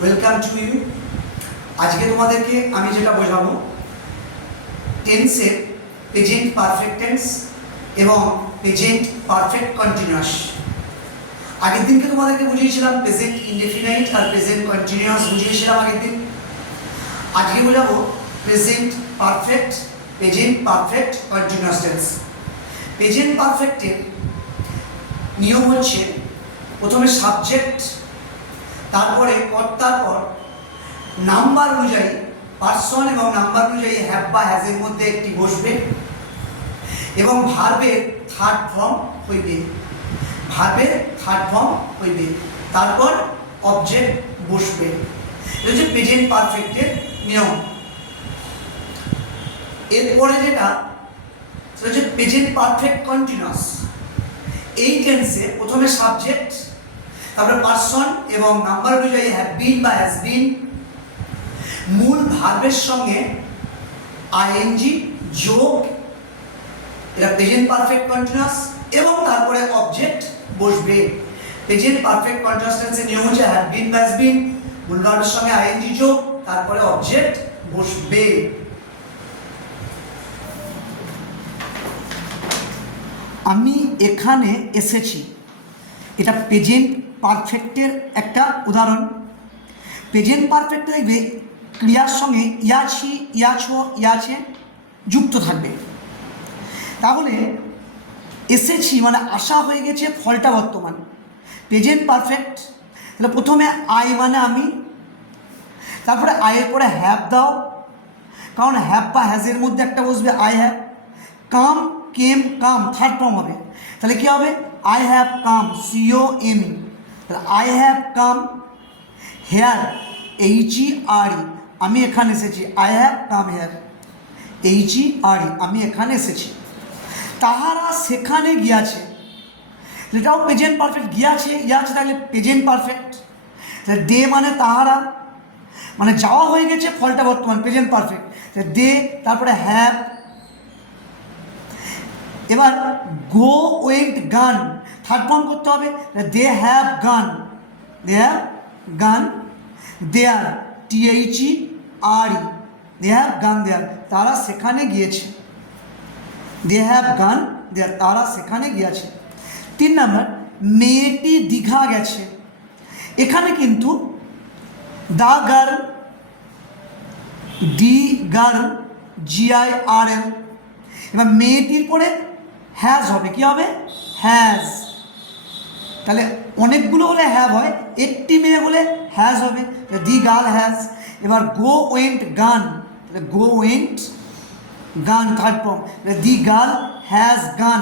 Welcome to you. আজকে তোমাদেরকে আমি যেটা বোঝাবো টেন্সের প্রেজেন্ট পারফেক্ট টেন্স এবং প্রেজেন্ট পারফেক্ট কন্টিনিউয়াস। আগের দিনকে তোমাদেরকে বুঝিয়েছিলাম প্রেজেন্ট ইনডেফিনাইট আর প্রেজেন্ট কন্টিনিউয়াস বুঝিয়েছিলাম আগের দিন। আজকে বোঝাবো present perfect, present perfect continuous tense. Present পারফেক্টের নিয়ম হচ্ছে প্রথমে সাবজেক্ট, তারপরে কর্তার পর নাম্বার অনুযায়ী পার্সন এবং নাম্বার অনুযায়ী হ্যাভ বা হ্যাজের মধ্যে একটি বসবে এবং ভার্বের থার্ড ফর্ম হইবে, ভার্বের থার্ড ফর্ম হইবে, তারপর অবজেক্ট বসবে। এটা হচ্ছে প্রেজেন্ট পারফেক্টের নিয়ম। এরপরে যেটা সেটা হচ্ছে প্রেজেন্ট পারফেক্ট কন্টিনিউয়াস। এই টেন্সে প্রথমে সাবজেক্ট, তারপরে পার্সন এবং নাম্বার অনুযায়ী হ্যাভ বিন বা হ্যাজ বিন, মূল ভার্বের সঙ্গে আইএনজি যোগ, এটা প্রেজেন্ট পারফেক্ট কন্টিনিউয়াস, এবং তারপরে অবজেক্ট বসবে। প্রেজেন্ট পারফেক্ট কন্টিনিউয়াস টেন্সের নিয়ম হচ্ছে হ্যাভ বিন বা হ্যাজ বিন, মূল ভার্বের সঙ্গে আইএনজি যোগ, তারপরে অবজেক্ট বসবে। আমি এখানে এসেছি, এটা প্রেজেন্ট পারফেক্টের একটা উদাহরণ। প্রেজেন্ট পারফেক্টে দেখবে ক্রিয়ার সঙ্গে ইয়াছি, ইয়াছো, ইয়াছে যুক্ত থাকবে। তাহলে এসেছি মানে আসা হয়ে গেছে, ফলটা বর্তমান। প্রেজেন্ট পারফেক্ট, তাহলে প্রথমে আই মানে আমি, তারপরে আয়ের পরে হ্যাভ দাও, কারণ হ্যাভ বা হ্যাজের মধ্যে একটা বসবে I have. Come, came, come third form হবে, তাহলে কী হবে আই হ্যাভ কাম, COM, তাহলে I have come. Here, HERE, আমি এখানে এসেছি, I have come here, HERE, আমি এখানে এসেছি। তাহারা সেখানে গিয়াছে, এটাও প্রেজেন্ট পারফেক্ট। গিয়াছে, ইয়াছে থাকলে প্রেজেন্ট পারফেক্ট। তাহলে দে মানে তাহারা, মানে যাওয়া হয়ে গেছে, ফলটা বর্তমান, প্রেজেন্ট পারফেক্ট। দে, তারপরে হ্যাভ। এবার গো, ওয়েন্ট, গান থার্ড ফর্ম করতে হবে, দে হ্যাভ গান, দে হ্যাভ গান। দেয়ার, THERE, দে হ্যাভ গান দেয়ার, তারা সেখানে গিয়েছে। দে হ্যাভ গান দেয়ার, তারা সেখানে গিয়েছে। 3 নম্বর, মেয়েটি দীঘা গেছে। এখানে কিন্তু the girl, D girl, GIRL। এবার মেয়েটির পরে হ্যাজ হবে, কি হবে হ্যাজ। তাহলে অনেকগুলো হলে হ্যাভ হয়, একটি মেয়ে হলে হ্যাজ হবে, দি গার্ল হ্যাজ। এবার গো, ওয়েন্ট, গান, তাহলে go, went, gone third form, the girl has gone,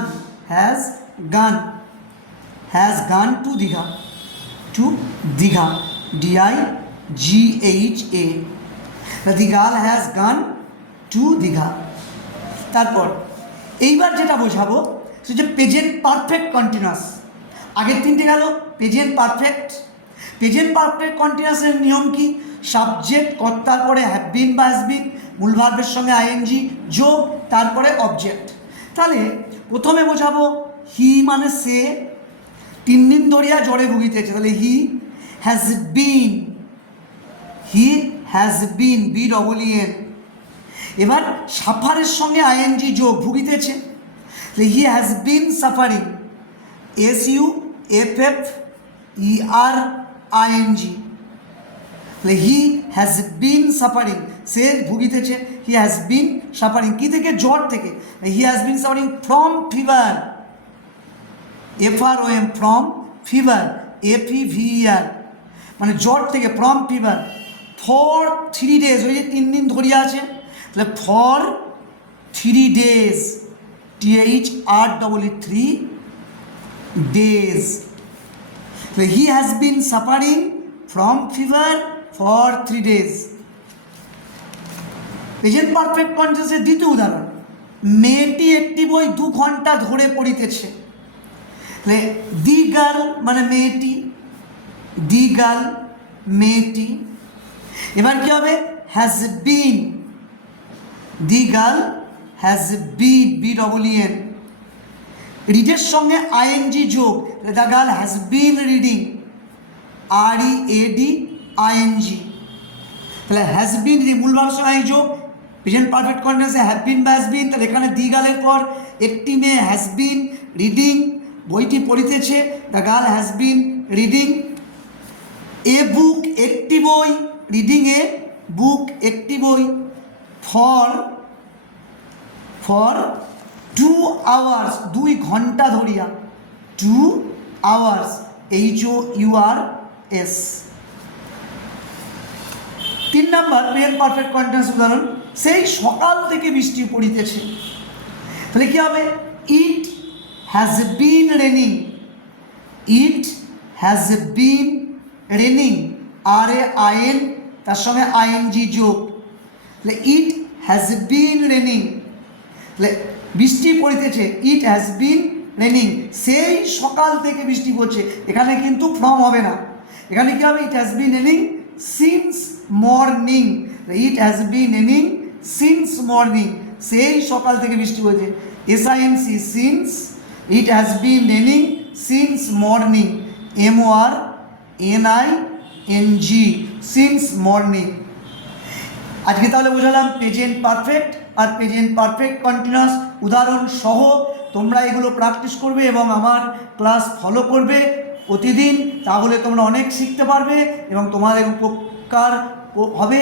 has gone, has gone to Digha, to Digha, DIGHA, the girl has gone to Digha. তারপর এইবার যেটা বোঝাবো সেটা হচ্ছে প্রেজেন্ট পারফেক্ট কন্টিনিউয়াস। আগের 3টে গেল প্রেজেন্ট পারফেক্ট। প্রেজেন্ট পারফেক্ট কন্টিনিউয়াসের নিয়ম কি? সাবজেক্ট, কর্তার পরে হ্যাভ বিন বা হ্যাজ বিন, মূল ভার্বের সঙ্গে আইএনজি যোগ, তারপরে অবজেক্ট। তাহলে প্রথমে বোঝাবো হি মানে সে 3 দিন ধরিয়া জ্বরে ভুগিতেছে, তাহলে he has been, he has been, BEEN। এবার সাফারের সঙ্গে আইএনজি যোগ, ভুগিতেছে, তাহলে he has been suffering, SUFFERING, তাহলে হি হ্যাজ বিন সাফারিং, সে ভুগিতেছে, হি হ্যাজ বিন সাফারিং। কী থেকে? জ্বর থেকে। He has been suffering from fever, FROM, from fever, FEVER, মানে জ্বর থেকে, ফ্রম ফিভার। ফর 3 days, ওই যে 3 দিন ধরিয়া আছে, তাহলে for 3 days, THREE, 3 days। He has been suffering from fever for 3 days। Present perfect কন্টিনিউয়াসের দ্বিতীয় উদাহরণ, মেয়েটি একটি বই 2 ঘন্টা ধরে পড়িতেছে। তাহলে দি গার্ল মানে মেয়েটি, দি গার্ল মেয়েটি। এবার কী হবে has been, the girl has been, BEEN। রিডের সঙ্গে আইএনজি যোগ, the girl has been reading, READ, ING. তাহলে হ্যাজ বিন যদি মূল ভার্বের সঙ্গে যোগ, প্রেজেন্ট পারফেক্ট কন্টিনিউয়াসে হ্যাভ বিন বা হ্যাজ বিন, তাহলে এখানে দি গার্লের পর একটি মেয়ে হ্যাজ বিন রিডিং, বইটি পড়িতেছে, the girl has been reading a book, একটি বই, রিডিং এ বুক, একটি বই, ফর 2 আওয়ার্স, 2 ঘন্টা ধরিয়া, 2 hours, HOURS। 3 number present perfect continuous উদাহরণ, সেই সকাল থেকে বৃষ্টি পড়িতেছে। তাহলে কী হবে? It has been raining, it has been raining, RAIN, তার সঙ্গে ING যোগ, তাহলে ইট হ্যাজ বিন রেনিং, তাহলে বৃষ্টি পড়িতেছে, ইট হ্যাজ বিন রেনিং, সেই সকাল থেকে বৃষ্টি পড়ছে। এখানে কিন্তু ফ্রম হবে না, এখানে কী হবে? It has been raining since morning, it has been raining since morning, সেই সকাল থেকে বৃষ্টি পড়ছে, SINC since, it has been raining since morning, MORNING since morning. আজকে তাহলে বোঝালাম প্রেজেন্ট পারফেক্ট আর প্রেজেন্ট পারফেক্ট কন্টিনিউয়াস উদাহরণ সহ। তোমরা এগুলো প্র্যাকটিস করবে এবং আমার ক্লাস ফলো করবে প্রতিদিন, তাহলে তোমরা অনেক শিখতে পারবে এবং তোমাদের উপকার হবে।